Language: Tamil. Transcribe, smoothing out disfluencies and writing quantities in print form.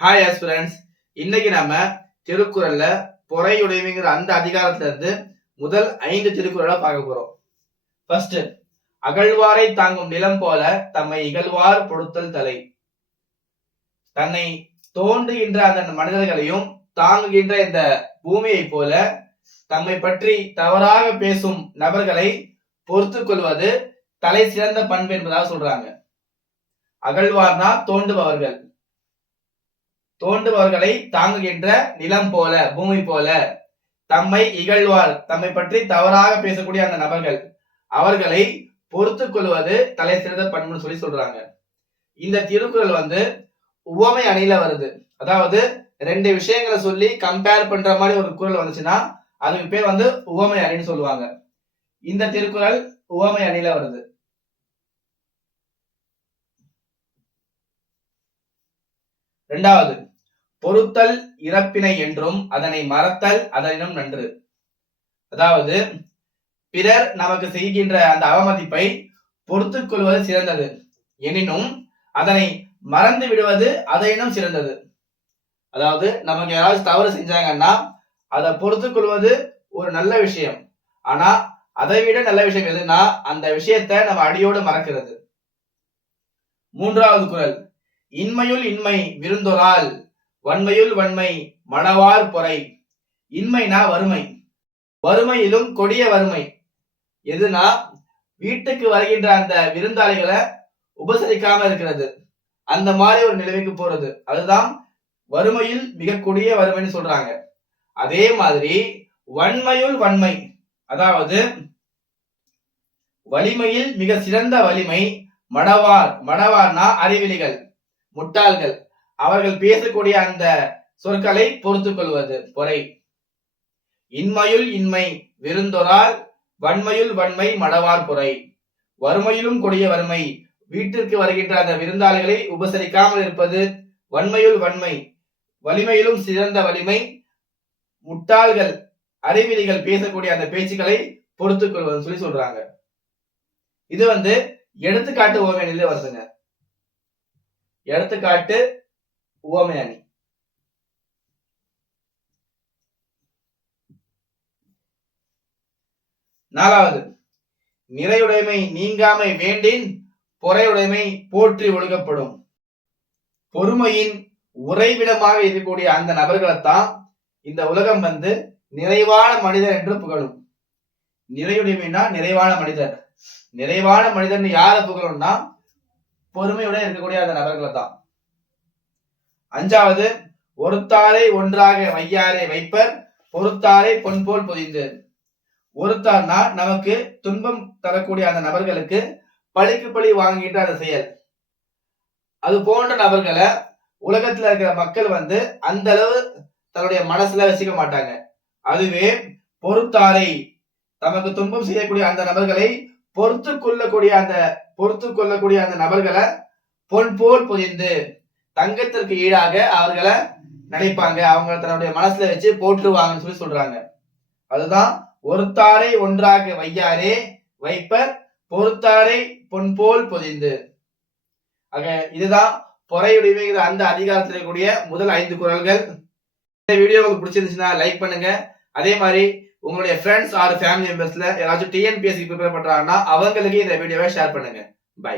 ஹாய் ஆஸ்பிரண்ட்ஸ், இன்னைக்கு நம்ம திருக்குறள்ல பொறையுடைமைங்கிற அந்த அதிகாரத்துல இருந்து முதல் 5 திருக்குறளை பார்க்க போறோம். ஃபர்ஸ்ட், அகழ்வாரை தாங்கும் நிலம் போல தம்மை இகழ்வார் பொறுத்தல் தலை. தன்னை தோன்றுகின்ற அந்த மனிதர்களையும் தாங்குகின்ற இந்த பூமியை போல தம்மை பற்றி தவறாக பேசும் நபர்களை பொறுத்து கொள்வது தலை சிறந்த பண்பு என்பதாக சொல்றாங்க. அகழ்வார்னா தோண்டுபவர்கள், தோண்டுபவர்களை தாங்குகின்ற நிலம் போல பூமி போல, தம்மை இகழ்வார் தம்மை பற்றி தவறாக பேசக்கூடிய அந்த நபர்கள் அவர்களை பொறுத்து கொள்வது தலை சிறந்த பண்புன்னு சொல்றாங்க. இந்த திருக்குறள் உவமை அணியில வருது. அதாவது 2 விஷயங்களை சொல்லி கம்பேர் பண்ற மாதிரி ஒரு குறள் வந்துச்சுன்னா அதுக்கு பேர் உவமை அணின்னு சொல்லுவாங்க. இந்த திருக்குறள் உவமை அணியில வருது. இரண்டாவது, பொறுத்தல் இறப்பினை என்றும் அதனை மறத்தல் அதனினும் நன்று. அதாவது பிறர் நமக்கு செய்கின்ற அந்த அவமதிப்பை பொறுத்துக் கொள்வது சிறந்தது, எனினும் அதனை மறந்து விடுவது அதனினும் சிறந்தது. அதாவது நமக்கு யாராவது தவறு செஞ்சாங்கன்னா அதை பொறுத்துக் கொள்வது ஒரு நல்ல விஷயம். ஆனா அதை விட நல்ல விஷயம் எதுனா அந்த விஷயத்தை நம்ம அடியோடு மறக்கிறது. மூன்றாவது குறள், இன்மையுள் இன்மை விருந்தொரால் வன்மையுள் வன்மை மணவார் பொறை. இன்மைனா வறுமை, வறுமையிலும் கொடிய வறுமை எதுனா வீட்டுக்கு வருகின்ற அந்த விருந்தாளிகளை உபசரிக்காம இருக்கிறது, அந்த மாதிரி ஒரு நிலைமைக்கு போறது. அதுதான் வறுமையில் மிக கொடிய வறுமைன்னு சொல்றாங்க. அதே மாதிரி வன்மையுள் வன்மை, அதாவது வலிமையில் மிக சிறந்த வலிமை மடவார். மடவார்னா அறிவிலிகள், முட்டாள்கள், அவர்கள் பேசக்கூடிய அந்த சொற்களை பொறுத்துக் கொள்வது பொறை. இன்மையுள் இன்மை விருந்தொரால் வன்மையுள் வன்மை மடவார் பொறை. வறுமையிலும் கொடிய வறுமை, வீட்டிற்கு வருகின்ற அந்த விருந்தாளிகளை உபசரிக்காமல் இருப்பது. வன்மையுள் வன்மை, வலிமையிலும் சிறந்த வலிமை, முட்டாள்கள் அறிவிலிகள் பேசக்கூடிய அந்த பேச்சுக்களை பொறுத்துக் கொள்வது சொல்றாங்க. இது எடுத்துக்காட்டு உவமை அணியில வருதுங்க. எடுத்துக்காட்டு உவமை அணி. நாலாவது, நிறையுடைமை நீங்காமை வேண்டின் பொறையுடைமை போற்றி ஒழுகப்படும். பொறுமையின் உறைவிடமாக இருக்கக்கூடிய அந்த நபர்களைத்தான் இந்த உலகம் நிறைவான மனிதர் என்று புகழும். நிறையுடைமைனா நிறைவான மனிதர். நிறைவான மனிதன் யாரை புகழும்னா பொறுமையுடன் இருக்கக்கூடிய அந்த நபர்களை தான். அஞ்சாவது, ஒருத்தாரை ஒன்றாக வையாரை வைப்பர் பொறுத்தாரை பொன் போல் பொதிந்து. ஒருத்தார்னா நமக்கு துன்பம் தரக்கூடிய அந்த நபர்களுக்கு பழிக்கு பழி வாங்கிட்டு அந்த செயல். அது போன்ற நபர்களை உலகத்துல இருக்கிற மக்கள் அந்த அளவு தன்னுடைய மனசுல வச்சுக்க மாட்டாங்க. அதுவே பொறுத்தாரை, தமக்கு துன்பம் செய்யக்கூடிய அந்த நபர்களை பொறுத்து கொள்ளக்கூடிய அந்த நபர்களை பொன் போல் பொதிந்து தங்கத்திற்கு ஈடாக அவர்களை நினைப்பாங்க, அவங்க தன்னுடைய மனசுல வச்சு போற்றுவாங்கன்னு சொல்றாங்க. அதுதான் ஒருத்தாரை ஒன்றாக வையாரே வைப்பர் பொறுத்தாரை பொன் போல் பொதிந்து. ஆக இதுதான் பொறையுடைமைங்கிற அந்த அதிகாரத்தில் இருக்கக்கூடிய முதல் 5 குறள்கள். இந்த வீடியோ உங்களுக்கு பிடிச்சிருந்துச்சுன்னா லைக் பண்ணுங்க. அதே மாதிரி உங்களுடைய ஃப்ரெண்ட்ஸ் ஆர் ஃபேமிலி மெம்பர்ஸ்ல யாராச்சும் டிஎன்பிஎஸ்சி ப்ரிப்பேர் பண்றாங்கன்னா அவங்களுக்கு இந்த வீடியோவை ஷேர் பண்ணுங்க. பை.